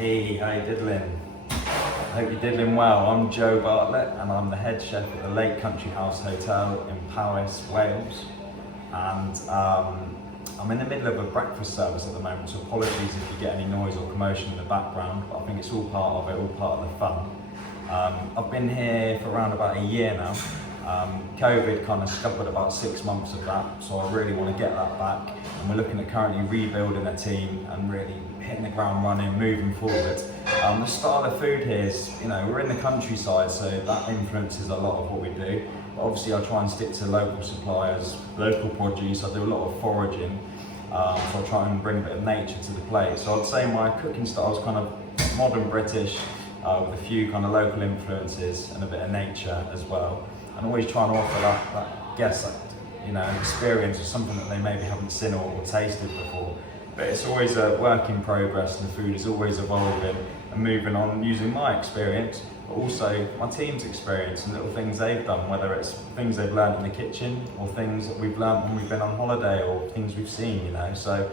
Hey, how you diddling? I hope you're diddling well. I'm Joe Bartlett and I'm the head chef at the Lake Country House Hotel in Powys, Wales. And I'm in the middle of a breakfast service at the moment, so apologies if you get any noise or commotion in the background, but I think it's all part of it, all part of the fun. I've been here for around about a year now. COVID kind of scuppered about 6 months of that, so I really want to get that back. And we're looking at currently rebuilding a team and really hitting the ground running, moving forward. The style of food here is, we're in the countryside, so that influences a lot of what we do. But obviously I try and stick to local suppliers, local produce. I do a lot of foraging, so I try and bring a bit of nature to the plate. So I'd say my cooking style is kind of modern British, with a few kind of local influences and a bit of nature as well. And always try and offer that guest, an experience or something that they maybe haven't seen or tasted before. But it's always a work in progress, and the food is always evolving and moving on using my experience, but also my team's experience and little things they've done, whether it's things they've learned in the kitchen or things that we've learned when we've been on holiday or things we've seen, So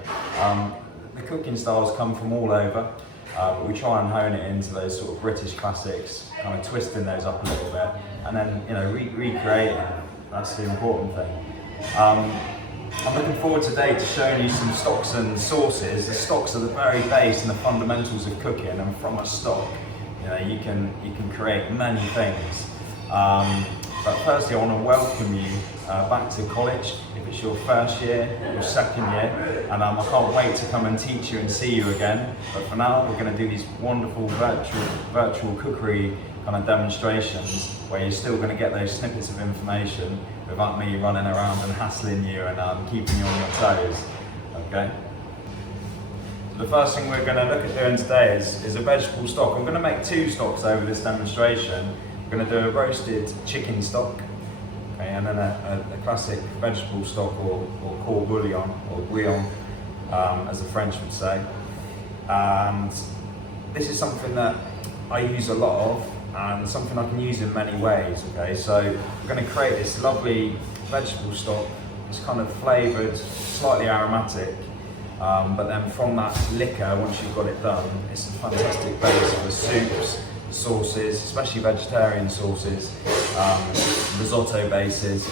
the cooking styles come from all over. But we try and hone it into those sort of British classics, kind of twisting those up a little bit, and then recreating. That's the important thing. I'm looking forward today to showing you some stocks and sauces. The stocks are the very base and the fundamentals of cooking, and from a stock, you can create many things. But firstly, I want to welcome you back to college. If it's your first year, your second year, and I can't wait to come and teach you and see you again. But for now, we're going to do these wonderful virtual cookery kind of demonstrations where you're still going to get those snippets of information without me running around and hassling you and keeping you on your toes. Okay. So the first thing we're going to look at doing today is a vegetable stock. I'm going to make 2 stocks over this demonstration. We're going to do a roasted chicken stock, okay, and then a classic vegetable stock or court bouillon, or bouillon, as the French would say. And this is something that I use a lot of, and something I can use in many ways. Okay, so we're going to create this lovely vegetable stock. It's kind of flavoured, slightly aromatic, but then from that liquor, once you've got it done, it's a fantastic base for soups, sauces, especially vegetarian sauces, risotto bases.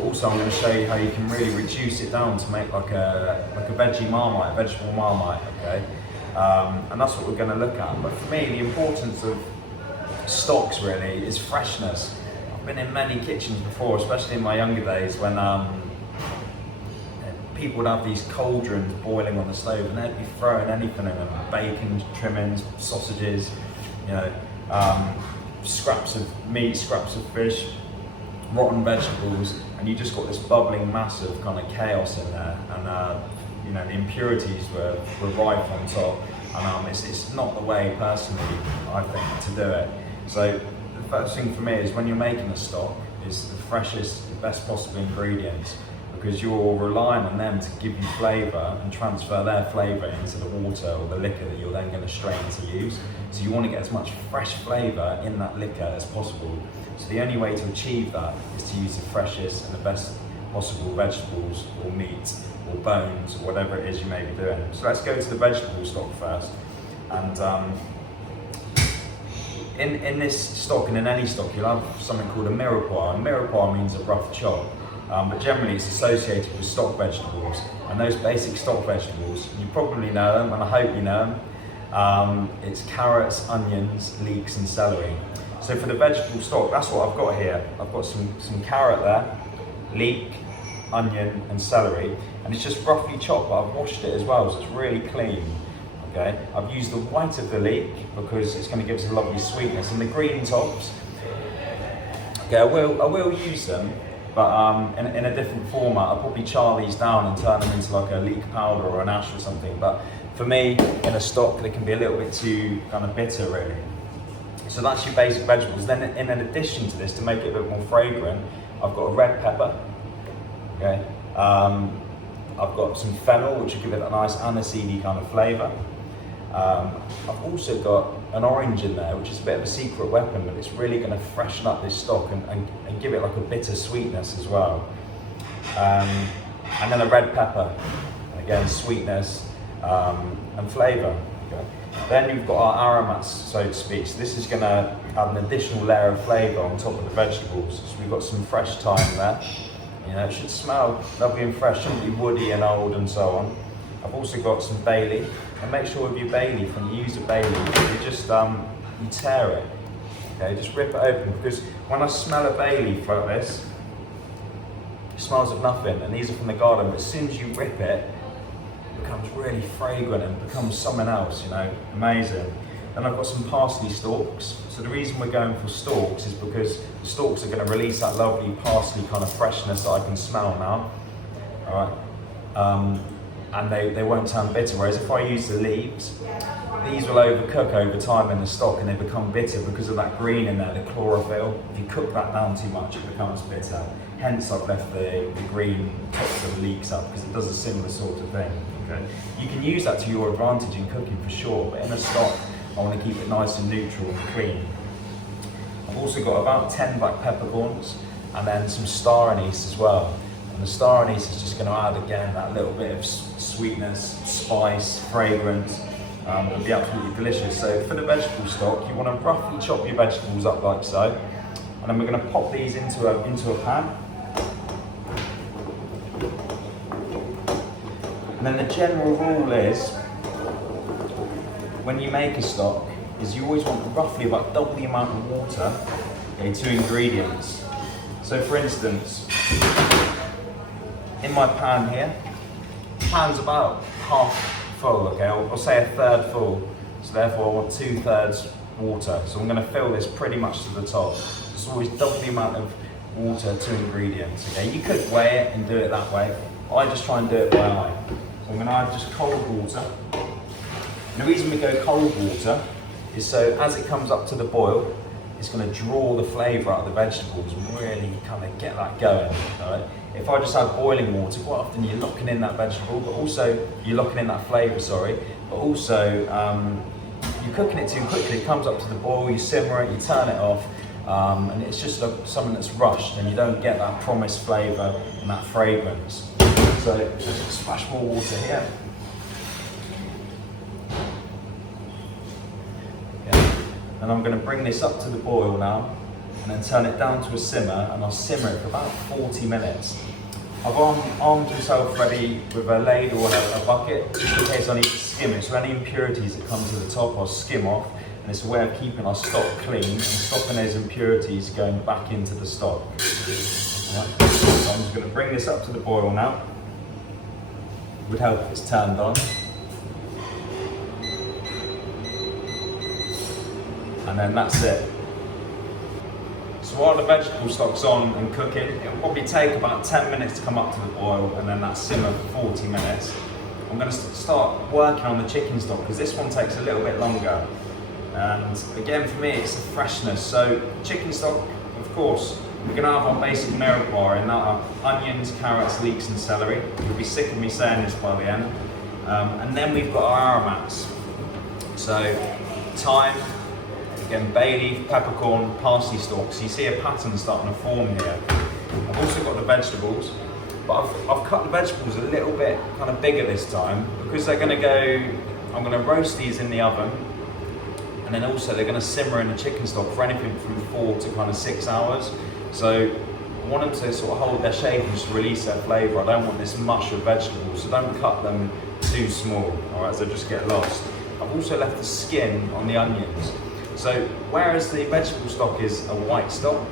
Also, I'm going to show you how you can really reduce it down to make like a veggie marmite, vegetable marmite. Okay, and that's what we're going to look at. But for me, the importance of stocks really is freshness. I've been in many kitchens before, especially in my younger days, when people would have these cauldrons boiling on the stove, and they'd be throwing anything in them: bacon, trimmings, sausages, scraps of meat, scraps of fish, rotten vegetables, and you just got this bubbling mass of kind of chaos in there, and the impurities were rife on top, and it's not the way personally I think to do it. So the first thing for me is, when you're making a stock, is the freshest, the best possible ingredients, because you're relying on them to give you flavour and transfer their flavour into the water or the liquor that you're then going to strain to use. So you want to get as much fresh flavour in that liquor as possible. So the only way to achieve that is to use the freshest and the best possible vegetables or meat or bones or whatever it is you may be doing. So let's go to the vegetable stock first. And in this stock, and in any stock, you'll have something called a mirepoix. And mirepoix means a rough chop. But generally it's associated with stock vegetables, and those basic stock vegetables, you probably know them, and I hope you know them. It's carrots, onions, leeks and celery. So for the vegetable stock, that's what I've got here. I've got some carrot there, leek, onion and celery, and it's just roughly chopped, but I've washed it as well, so it's really clean. Okay, I've used the white of the leek because it's going to give us a lovely sweetness, and the green tops, okay, I will use them, but in a different format. I'll probably char these down and turn them into like a leek powder or an ash or something. But for me, in a stock, they can be a little bit too kind of bitter, really. So that's your basic vegetables. Then in addition to this, to make it a bit more fragrant, I've got a red pepper. Okay, I've got some fennel, which will give it a nice aniseedy kind of flavour. I've also got an orange in there, which is a bit of a secret weapon, but it's really going to freshen up this stock and give it like a bitter sweetness as well. And then a red pepper, again, sweetness and flavour. Okay. Then you've got our aromats, so to speak. So this is going to add an additional layer of flavour on top of the vegetables. So we've got some fresh thyme there. You know, it should smell lovely and fresh, shouldn't be woody and old and so on. I've also got some bay leaf, and make sure with your bay leaf, when you use a bay leaf, you just you tear it. Okay, just rip it open, because when I smell a bay leaf like this, it smells of nothing, and these are from the garden, but as soon as you rip it, it becomes really fragrant and becomes something else, you know, amazing. Then I've got some parsley stalks. So the reason we're going for stalks is because the stalks are going to release that lovely parsley kind of freshness that I can smell now. All right, and they won't turn bitter. Whereas if I use the leaves, these will overcook over time in the stock and they become bitter because of that green in there, the chlorophyll. If you cook that down too much, it becomes bitter. Hence I've left the green tops of the leeks up, because it does a similar sort of thing. Okay? You can use that to your advantage in cooking for sure, but in a stock, I want to keep it nice and neutral and clean. I've also got about 10 black peppercorns and then some star anise as well. And the star anise is just going to add again that little bit of sweetness, spice, fragrance. It'll be absolutely delicious. So for the vegetable stock, you want to roughly chop your vegetables up like so. And then we're going to pop these into a pan. And then the general rule is, when you make a stock, is you always want roughly about double the amount of water, okay, to ingredients. So for instance, in my pan here, the pan's about half full, okay, I'll say a third full, so therefore I want 2/3 water. So I'm going to fill this pretty much to the top. It's always double the amount of water to ingredients, okay. You could weigh it and do it that way. I just try and do it by eye. So I'm going to add just cold water. And the reason we go cold water is so as it comes up to the boil, it's going to draw the flavour out of the vegetables and really kind of get that going. All right? If I just have boiling water, quite often you're locking in that vegetable, but also you're locking in that flavour, but also you're cooking it too quickly. It comes up to the boil, you simmer it, you turn it off, and it's just something that's rushed, and you don't get that promised flavour and that fragrance. So just splash more water here. And I'm going to bring this up to the boil now, and then turn it down to a simmer, and I'll simmer it for about 40 minutes. I've armed myself ready with a ladle and a bucket, just in case I need to skim it. So any impurities that come to the top, I'll skim off, and it's a way of keeping our stock clean and stopping those impurities going back into the stock. Right. So I'm just going to bring this up to the boil now. It would help if it's turned on. And then that's it. So while the vegetable stock's on and cooking, it'll probably take about 10 minutes to come up to the boil, and then that simmer for 40 minutes. I'm going to start working on the chicken stock, because this one takes a little bit longer. And again, for me, it's the freshness. So chicken stock, of course, we're going to have our basic mirepoix in that are onions, carrots, leeks and celery. You'll be sick of me saying this by the end. And then we've got our aromats. So thyme, again, bay leaf, peppercorn, parsley stalks. You see a pattern starting to form here. I've also got the vegetables, but I've cut the vegetables a little bit kind of bigger this time, because they're going to go, I'm going to roast these in the oven, and then also they're going to simmer in the chicken stock for anything from 4 to kind of 6 hours. So I want them to sort of hold their shape and just release their flavour. I don't want this mush of vegetables, so don't cut them too small, alright, so just get lost. I've also left the skin on the onions. So whereas the vegetable stock is a white stock,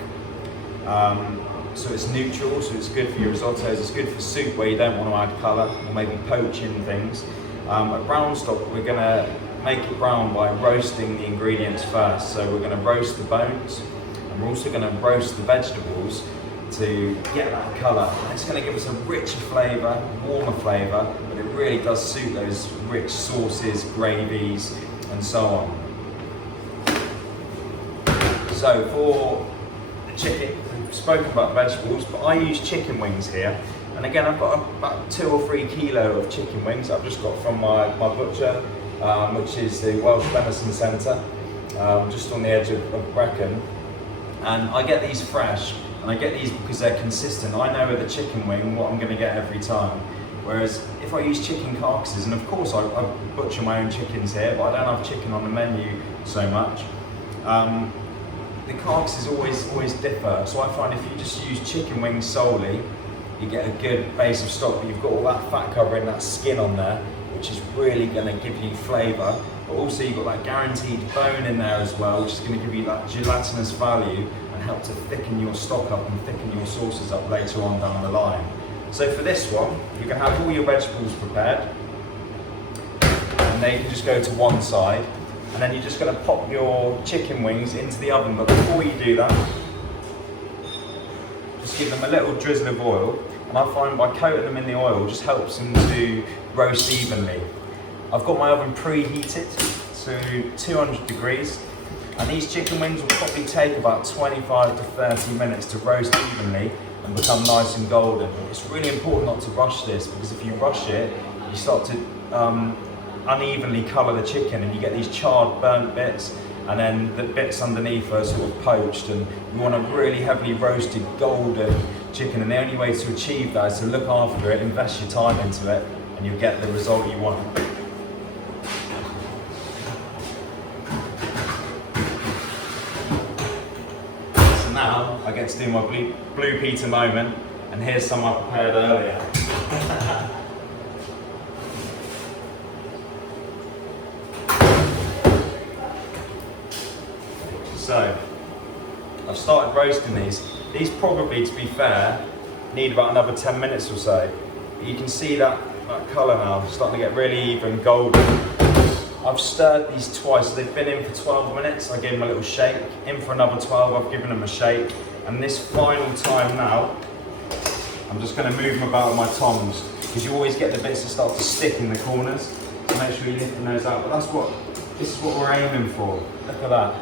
so it's neutral, so it's good for your risottos, it's good for soup where you don't want to add colour, or maybe poaching things. A brown stock, we're going to make it brown by roasting the ingredients first. So we're going to roast the bones, and we're also going to roast the vegetables to get that colour. It's going to give us a richer flavour, warmer flavour, but it really does suit those rich sauces, gravies, and so on. So for the chicken, we've spoken about vegetables, but I use chicken wings here. And again, I've got about 2 or 3 kilo of chicken wings I've just got from my butcher, which is the Welsh Venison Centre, just on the edge of Brecon. And I get these fresh, and I get these because they're consistent. I know with a chicken wing what I'm going to get every time. Whereas if I use chicken carcasses, and of course I butcher my own chickens here, but I don't have chicken on the menu so much. The carcasses always differ, so I find if you just use chicken wings solely, you get a good base of stock, but you've got all that fat covering, that skin on there, which is really going to give you flavour. But also you've got that guaranteed bone in there as well, which is going to give you that gelatinous value and help to thicken your stock up and thicken your sauces up later on down the line. So for this one, you can have all your vegetables prepared, and they can just go to one side, and then you're just going to pop your chicken wings into the oven. But before you do that, just give them a little drizzle of oil, and I find by coating them in the oil just helps them to roast evenly. I've got my oven preheated to 200 degrees, and these chicken wings will probably take about 25 to 30 minutes to roast evenly and become nice and golden. It's really important not to rush this, because if you rush it, you start to unevenly colour the chicken, and you get these charred burnt bits, and then the bits underneath are sort of poached, and you want a really heavily roasted golden chicken, and the only way to achieve that is to look after it, invest your time into it, and you'll get the result you want. So now I get to do my Blue Peter moment, and here's some I prepared earlier. So, I've started roasting these. These probably, to be fair, need about another 10 minutes or so. But you can see that colour now, starting to get really even golden. I've stirred these twice, so they've been in for 12 minutes. I gave them a little shake. In for another 12, I've given them a shake. And this final time now, I'm just going to move them about with my tongs, because you always get the bits that start to stick in the corners. So make sure you lift those out. But this is what we're aiming for. Look at that.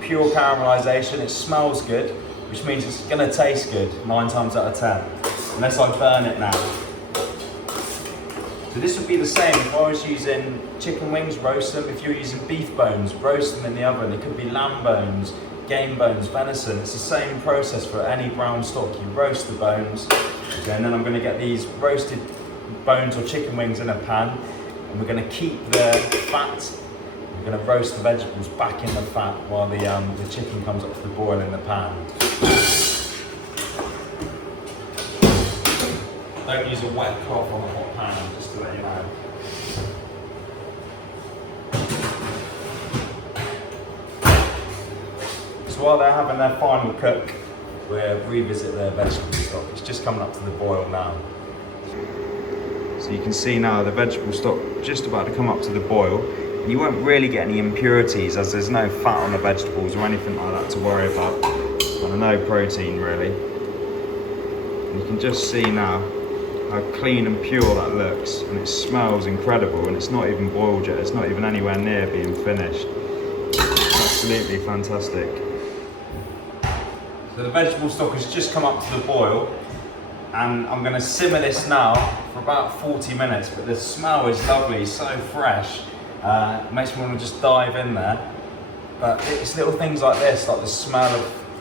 Pure caramelisation. It smells good, which means it's going to taste good 9 times out of 10, unless I burn it now. So this would be the same if I was using chicken wings, roast them. If you're using beef bones, roast them in the oven. It could be lamb bones, game bones, venison. It's the same process for any brown stock. You roast the bones, okay, and then I'm going to get these roasted bones or chicken wings in a pan, and we're going to keep the fat. We're going to roast the vegetables back in the fat while the chicken comes up to the boil in the pan. Don't use a wet cloth on a hot pan, just to let you know. So while they're having their final cook, we'll revisit their vegetable stock. It's just coming up to the boil now. So you can see now the vegetable stock just about to come up to the boil. You won't really get any impurities, as there's no fat on the vegetables or anything like that to worry about, and no protein really. And you can just see now how clean and pure that looks, and it smells incredible, and it's not even boiled yet. It's not even anywhere near being finished. Absolutely fantastic. So the vegetable stock has just come up to the boil, and I'm going to simmer this now for about 40 minutes, but the smell is lovely, so fresh. It makes me want to just dive in there. But it's little things like this, like the smell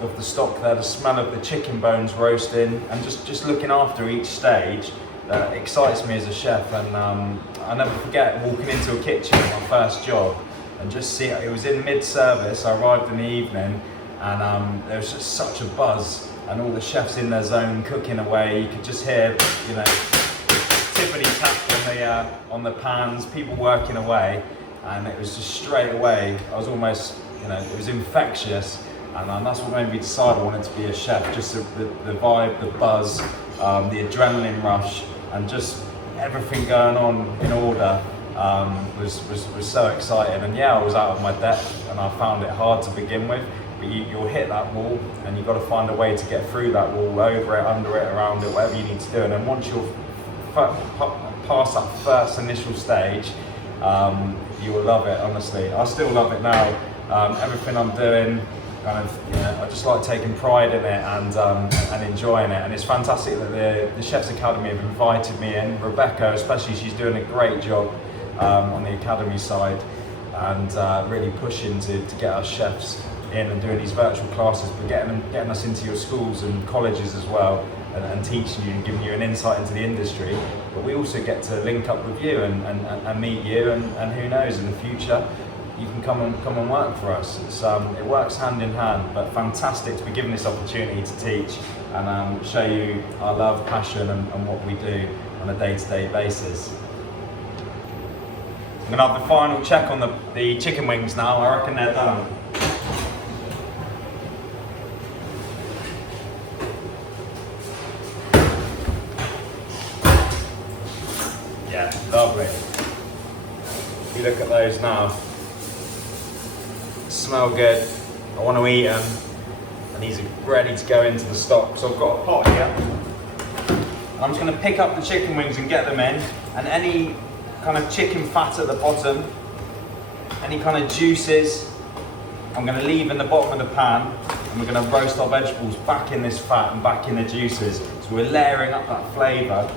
of the stock there, the smell of the chicken bones roasting, and just looking after each stage that excites me as a chef. And I'll never forget walking into a kitchen, my first job, and just see it was in mid-service. I arrived in the evening, and there was just such a buzz, and all the chefs in their zone cooking away. You could just hear, you know, tippity tap on the pans, people working away, and it was just straight away. I was almost, you know, it was infectious, and that's what made me decide I wanted to be a chef. Just the vibe, the buzz, the adrenaline rush, and just everything going on in order was so exciting. And yeah, I was out of my depth, and I found it hard to begin with. But you'll hit that wall, and you've got to find a way to get through that wall, over it, under it, around it, whatever you need to do. And then once you're past that first initial stage, you will love it. Honestly, I still love it now. Everything I'm doing, kind of, you know, I just like taking pride in it and enjoying it. And it's fantastic that the Chefs Academy have invited me in. Rebecca, especially, she's doing a great job on the academy side, and really pushing to get our chefs in and doing these virtual classes, but getting us into your schools and colleges as well. and teaching you and giving you an insight into the industry. But we also get to link up with you and meet you, and who knows, in the future you can come and work for us. It works hand in hand, but fantastic to be given this opportunity to teach and show you our love, passion and what we do on a day-to-day basis. I'm going to have the final check on the chicken wings now. I reckon they're done. Yeah, lovely. If you look at those now, smell good. I want to eat them, and these are ready to go into the stock. So I've got a pot here. I'm just going to pick up the chicken wings and get them in, and any kind of chicken fat at the bottom, any kind of juices, I'm going to leave in the bottom of the pan, and we're going to roast our vegetables back in this fat and back in the juices. So we're layering up that flavour,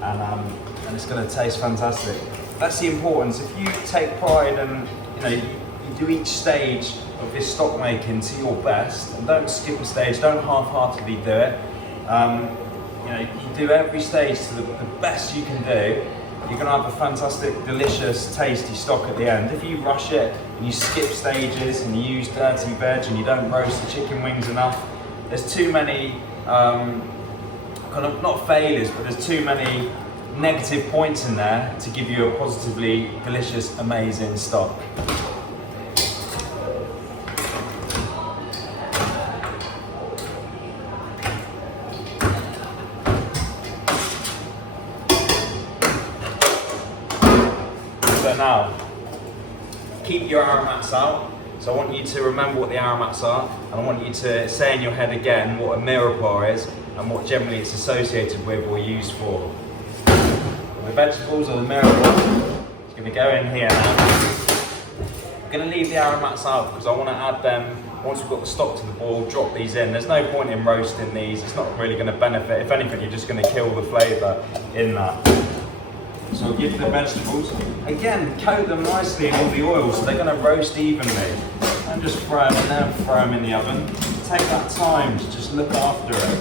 and it's going to taste fantastic. That's the importance. If you take pride and you do each stage of this stock making to your best, and don't skip a stage, don't half-heartedly do it. You do every stage to the best you can do. You're going to have a fantastic, delicious, tasty stock at the end. If you rush it and you skip stages and you use dirty veg and you don't roast the chicken wings enough, there's too many kind of, not failures, but there's too many negative points in there to give you a positively delicious, amazing stock. So now, keep your aromats out. So I want you to remember what the aromats are, and I want you to say in your head again what a mirepoix is and what generally it's associated with or used for. The vegetables or the mirepoix, it's going to go in here now. I'm going to leave the aromats out because I want to add them once we've got the stock to the boil. Drop these in. There's no point in roasting these. It's not really going to benefit. If anything, you're just going to kill the flavour in that. So I'll give the vegetables, again, coat them nicely in all the oil so they're going to roast evenly. And just throw them in there, throw them in the oven. Take that time to just look after it.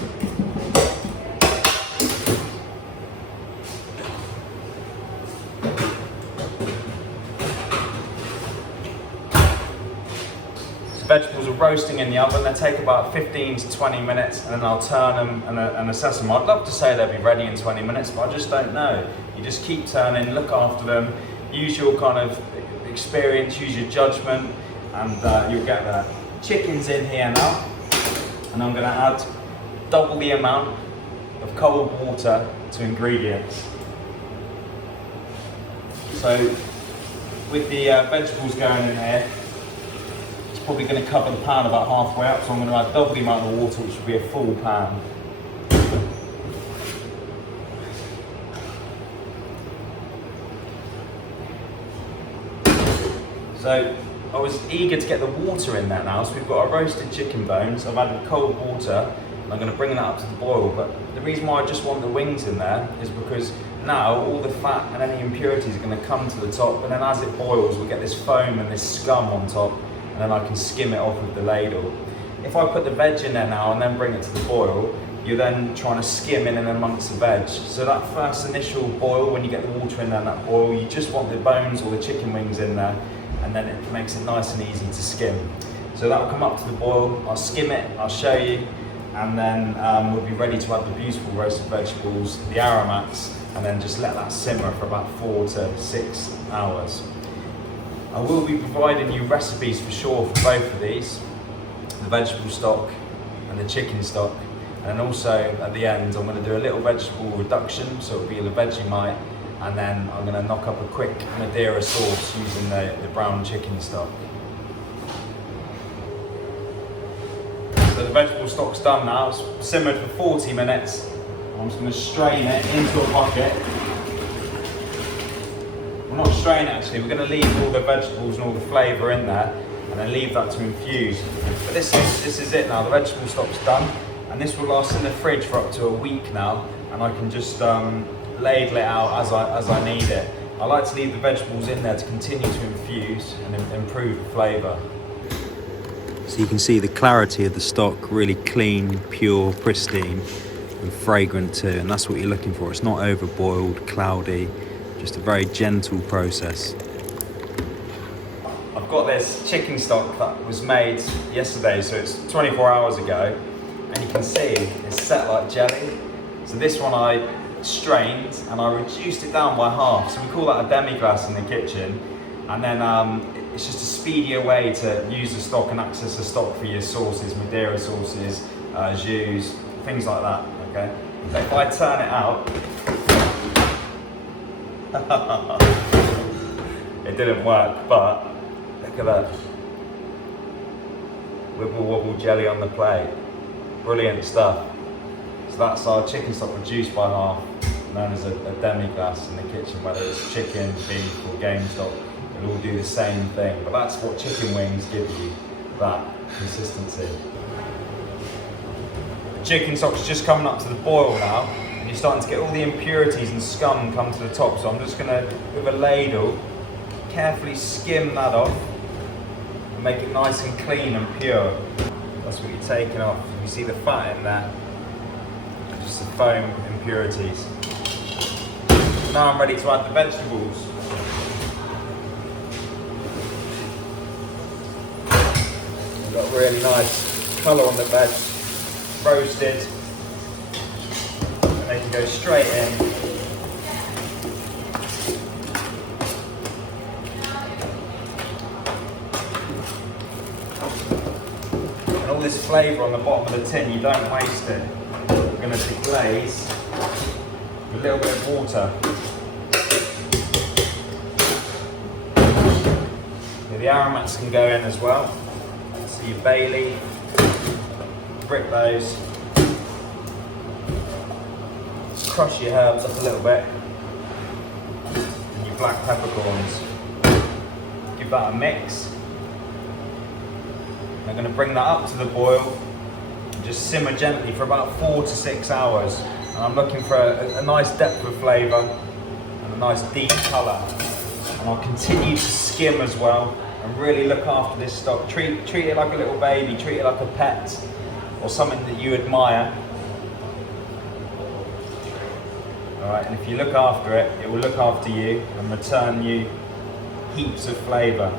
So vegetables are roasting in the oven. They take about 15 to 20 minutes, and then I'll turn them and assess them. I'd love to say they'll be ready in 20 minutes, but I just don't know. You just keep turning, look after them, use your kind of experience, use your judgment, and you'll get there. Chicken's in here now, and I'm going to add double the amount of cold water to ingredients. So with the vegetables going in here, it's probably going to cover the pan about halfway up, so I'm going to add double the amount of water, which will be a full pan. So I was eager to get the water in there now, so we've got our roasted chicken bones. I've added cold water, and I'm going to bring that up to the boil. But the reason why I just want the wings in there is because now all the fat and any impurities are going to come to the top, and then as it boils, we'll get this foam and this scum on top, and then I can skim it off with the ladle. If I put the veg in there now and then bring it to the boil, you're then trying to skim in and amongst the veg. So that first initial boil, when you get the water in there and that boil, you just want the bones or the chicken wings in there, and then it makes it nice and easy to skim. So that will come up to the boil, I'll skim it, I'll show you, and then we'll be ready to add the beautiful roasted vegetables, the aromats, and then just let that simmer for about 4 to 6 hours. I will be providing you recipes for sure for both of these, the vegetable stock and the chicken stock, and also at the end I'm going to do a little vegetable reduction, so it'll be the Vegemite, and then I'm going to knock up a quick Madeira sauce using the brown chicken stock. So the vegetable stock's done now, it's simmered for 40 minutes. I'm just going to strain it into a bucket. We're not straining actually, we're going to leave all the vegetables and all the flavour in there, and then leave that to infuse. But this is it now, the vegetable stock's done, and this will last in the fridge for up to a week now, and I can just ladle it out as I need it. I like to leave the vegetables in there to continue to infuse and improve the flavour. So you can see the clarity of the stock, really clean, pure, pristine. and fragrant too, and that's what you're looking for. It's not overboiled, cloudy, just a very gentle process. I've got this chicken stock that was made yesterday, so it's 24 hours ago, and you can see it's set like jelly. So this one I strained and I reduced it down by half, so we call that a demi-glace in the kitchen. And then it's just a speedier way to use the stock and access the stock for your sauces, Madeira sauces, jus, things like that, okay? So if I turn it out, it didn't work, but look at that. Wibble wobble jelly on the plate. Brilliant stuff. So that's our chicken stock reduced by half, known as a demi-glace in the kitchen, whether it's chicken, beef or game stock. It'll all do the same thing, but that's what chicken wings give you, that consistency. The chicken stock's just coming up to the boil now, and you're starting to get all the impurities and scum come to the top. So I'm just gonna, with a ladle, carefully skim that off and make it nice and clean and pure. That's what you're taking off. You see the fat in there, just the foam impurities. Now I'm ready to add the vegetables. Got really nice colour on the veg, roasted, and they can go straight in. And all this flavour on the bottom of the tin, you don't waste it. We're going to deglaze with a little bit of water. Yeah, the aromats can go in as well. Your bay leaf, brick those, crush your herbs up a little bit, and your black peppercorns. Give that a mix. I'm going to bring that up to the boil and just simmer gently for about 4 to 6 hours. And I'm looking for a nice depth of flavour and a nice deep colour. And I'll continue to skim as well. And really look after this stock. Treat it like a little baby, treat it like a pet or something that you admire. All right, and if you look after it, it will look after you and return you heaps of flavour.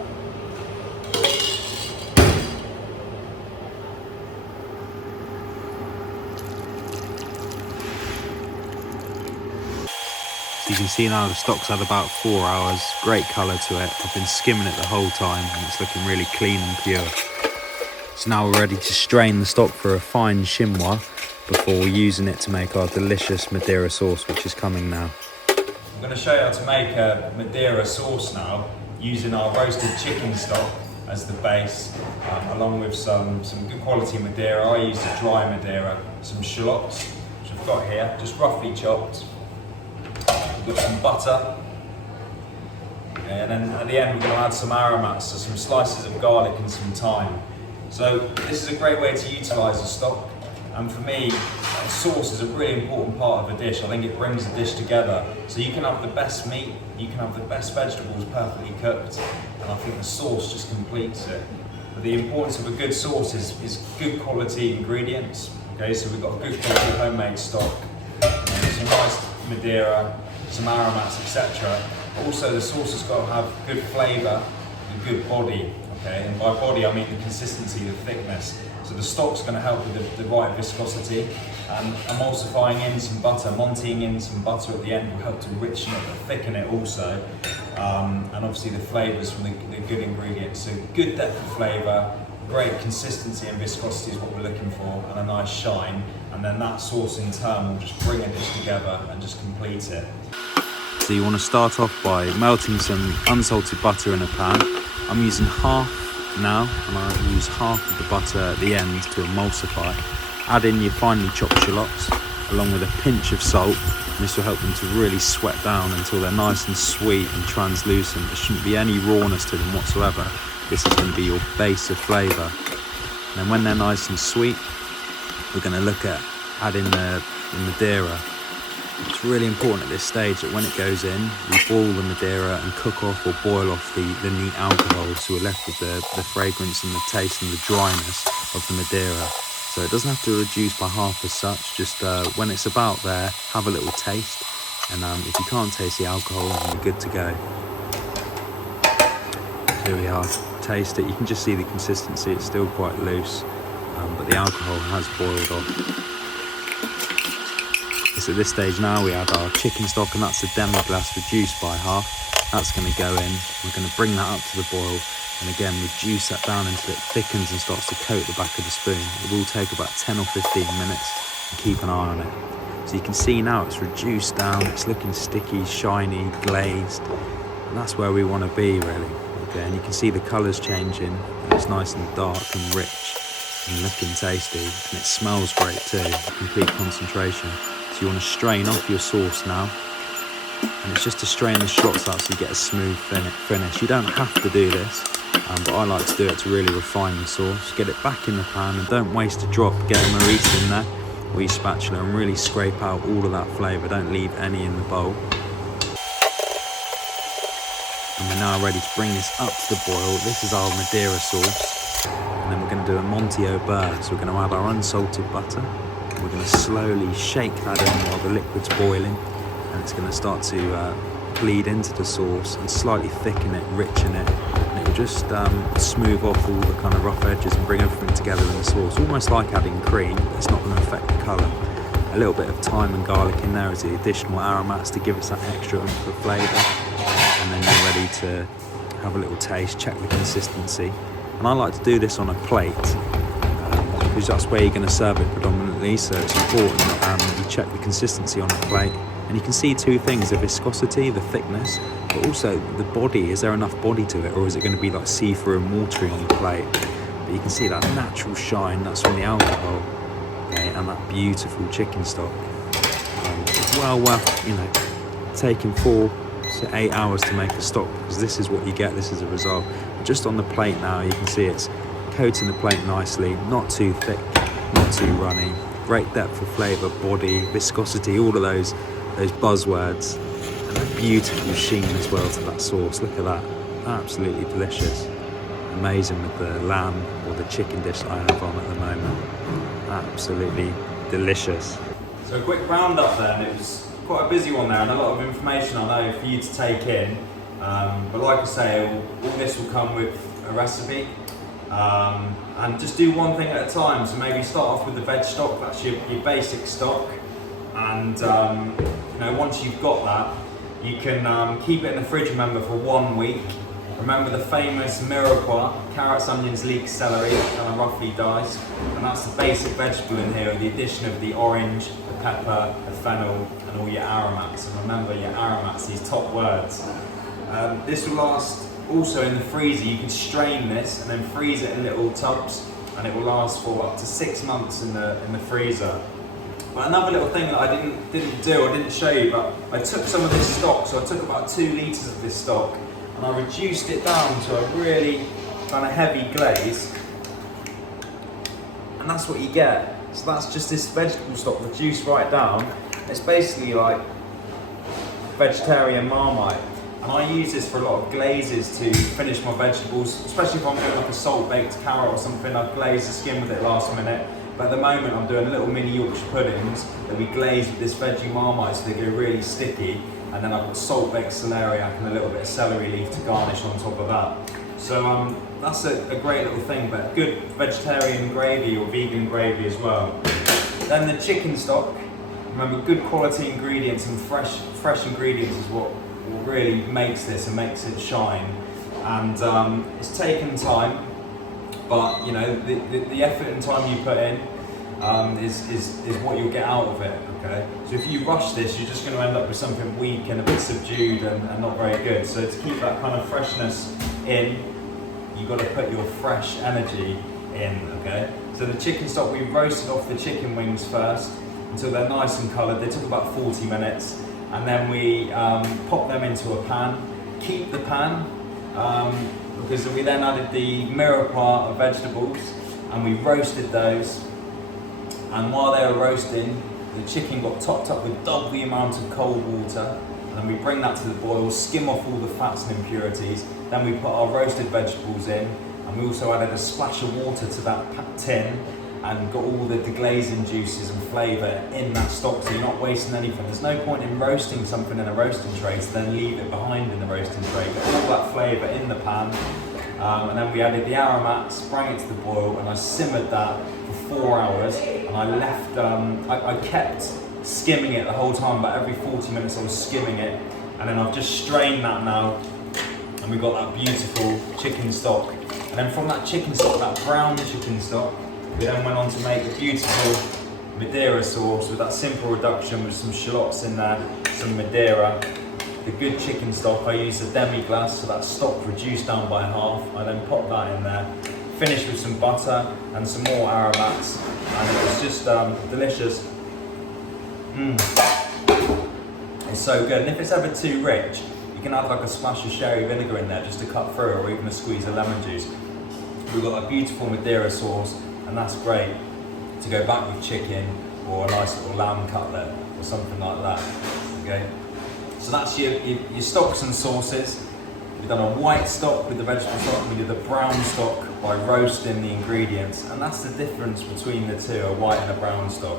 So you can see now the stock's had about 4 hours, great colour to it. I've been skimming it the whole time and it's looking really clean and pure. So now we're ready to strain the stock for a fine chinois before using it to make our delicious Madeira sauce, which is coming now. I'm going to show you how to make a Madeira sauce now using our roasted chicken stock as the base, along with some good quality Madeira. I used a dry Madeira, some shallots, which I've got here, just roughly chopped. We've got some butter, and then at the end we're going to add some aromats, so some slices of garlic and some thyme. So this is a great way to utilise the stock, and for me, sauce is a really important part of a dish. I think it brings the dish together. So you can have the best meat, you can have the best vegetables perfectly cooked, and I think the sauce just completes it. But the importance of a good sauce is good quality ingredients. Okay, so we've got a good quality homemade stock, some nice Madeira, some aromats, etc. Also, the sauce has got to have good flavour and good body. Okay, and by body I mean the consistency, the thickness. So the stock's going to help with the right viscosity. And emulsifying in some butter, montying in some butter at the end will help to richen it, thicken it also. And obviously the flavours from the good ingredients. So good depth of flavour, great consistency and viscosity is what we're looking for, and a nice shine. And then that sauce in turn will just bring a dish together and just complete it. So you want to start off by melting some unsalted butter in a pan. I'm using half now, and I use half of the butter at the end to emulsify. Add in your finely chopped shallots along with a pinch of salt, and this will help them to really sweat down until they're nice and sweet and translucent. There shouldn't be any rawness to them whatsoever. This is going to be your base of flavour. And then when they're nice and sweet, we're going to look at adding the Madeira. It's really important at this stage that when it goes in, we boil the Madeira and cook off or boil off the neat alcohol, so we're left with the fragrance and the taste and the dryness of the Madeira. So it doesn't have to reduce by half as such, just when it's about there, have a little taste. And if you can't taste the alcohol, then you're good to go. Here we are, taste it. You can just see the consistency, it's still quite loose, but the alcohol has boiled off. So at this stage now we add our chicken stock, and that's a demi-glace reduced by half. That's going to go in. We're going to bring that up to the boil, and again reduce that down until it thickens and starts to coat the back of the spoon. It will take about 10 or 15 minutes, and keep an eye on it. So you can see now it's reduced down, it's looking sticky, shiny, glazed, and that's where we want to be really. Okay, and you can see the colours changing, it's nice and dark and rich and looking tasty, and it smells great too, complete concentration. So you want to strain off your sauce now, and it's just to strain the shots out so you get a smooth finish. You don't have to do this, but I like to do it to really refine the sauce. Get it back in the pan and don't waste a drop. Get a Maurice in there with your spatula and really scrape out all of that flavour. Don't leave any in the bowl. And we're now ready to bring this up to the boil. This is our Madeira sauce, and then we're going to do a Monty au beurre. So we're going to add our unsalted butter. We're going to slowly shake that in while the liquid's boiling, and it's going to start to bleed into the sauce and slightly thicken it, richen it, and it will just smooth off all the kind of rough edges and bring everything together in the sauce, almost like adding cream, but it's not going to affect the colour. A little bit of thyme and garlic in there as the additional aromats to give us that extra oomph of flavour, and then you're ready to have a little taste, check the consistency. And I like to do this on a plate, because that's where you're going to serve it predominantly, so it's important that you check the consistency on a plate. And you can see two things, the viscosity, the thickness, but also the body. Is there enough body to it, or is it going to be like see-through and watery on the plate? But you can see that natural shine, that's from the alcohol, okay, and that beautiful chicken stock. Well worth, taking 4 to 8 hours to make a stock, because this is what you get, this is the result. Just on the plate now, you can see it's coating the plate nicely, not too thick, not too runny, great depth of flavour, body, viscosity, all of those buzzwords, and a beautiful sheen as well to that sauce. Look at that, absolutely delicious. Amazing with the lamb or the chicken dish that I have on at the moment, absolutely delicious. So a quick roundup then, it was quite a busy one there and a lot of information I know for you to take in, but like I say, all this will come with a recipe. And just do one thing at a time. So maybe start off with the veg stock, that's your basic stock, and once you've got that, you can keep it in the fridge, remember, for 1 week. Remember the famous mirepoix, carrots, onions, leeks, celery, kind of roughly diced, and that's the basic vegetable in here with the addition of the orange, the pepper, the fennel, and all your aromats. And remember your aromats, these top words. This will last also in the freezer. You can strain this and then freeze it in little tubs, and it will last for up to 6 months in the freezer. But another little thing that I didn't show you, but I took some of this stock, so I took about 2 litres of this stock, and I reduced it down to a really kind of heavy glaze, and that's what you get. So that's just this vegetable stock reduced right down. It's basically like vegetarian Marmite. And I use this for a lot of glazes to finish my vegetables, especially if I'm doing like a salt-baked carrot or something. I glaze the skin with it last minute. But at the moment I'm doing little mini Yorkshire puddings that we glaze with this veggie Marmite so they go really sticky. And then I've got salt-baked celeriac and a little bit of celery leaf to garnish on top of that. So that's a great little thing, but good vegetarian gravy or vegan gravy as well. Then the chicken stock, remember good quality ingredients and fresh ingredients is what really makes this and makes it shine. And it's taken time, but the effort and time you put in is what you'll get out of it. Okay, so if you rush this, you're just going to end up with something weak and a bit subdued and not very good. So to keep that kind of freshness in, you've got to put your fresh energy in. Okay, so the chicken stock, we roasted off the chicken wings first until they're nice and coloured. They took about 40 minutes. And then we pop them into a pan, keep the pan, because we then added the mirepoix of vegetables and we roasted those. And while they were roasting, the chicken got topped up with double the amount of cold water. And then we bring that to the boil, skim off all the fats and impurities. Then we put our roasted vegetables in, and we also added a splash of water to that tin. and got all the deglazing juices and flavour in that stock, so you're not wasting anything. There's no point in roasting something in a roasting tray to then leave it behind in the roasting tray. Get all that flavour in the pan, and then we added the aromats, sprang it to the boil, and I simmered that for 4 hours, and I left, I kept skimming it the whole time, but every 40 minutes I was skimming it, and then I've just strained that now, and we've got that beautiful chicken stock. And then from that chicken stock, that brown chicken stock, we then went on to make a beautiful Madeira sauce with that simple reduction with some shallots in there, some Madeira. The good chicken stock, I used a demi-glace, so that stock reduced down by half. I then popped that in there, finished with some butter and some more aromats, and it was just delicious. It's so good, and if it's ever too rich, you can add like a splash of sherry vinegar in there just to cut through, or even a squeeze of lemon juice. We've got that beautiful Madeira sauce, and that's great to go back with chicken or a nice little lamb cutlet or something like that. Okay, so that's your stocks and sauces. We've done a white stock with the vegetable stock, we did the brown stock by roasting the ingredients, and that's the difference between the two, a white and a brown stock.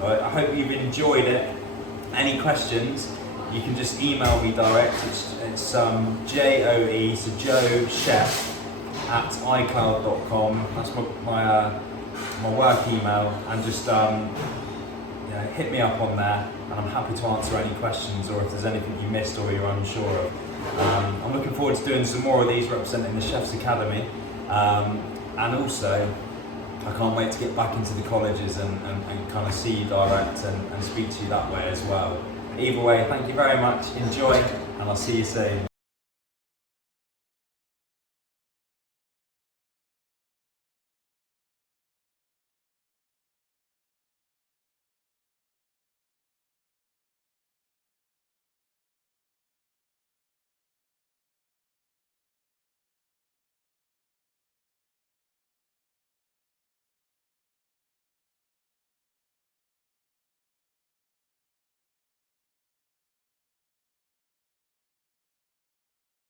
Alright, I hope you've enjoyed it. Any questions, you can just email me direct. It's JOE, so Joe Chef at iCloud.com. That's my work email, and just hit me up on there, and I'm happy to answer any questions, or if there's anything you missed or you're unsure of. I'm looking forward to doing some more of these representing the Chef's Academy, and also I can't wait to get back into the colleges and kind of see you direct and speak to you that way as well. Either way, thank you very much, enjoy, and I'll see you soon.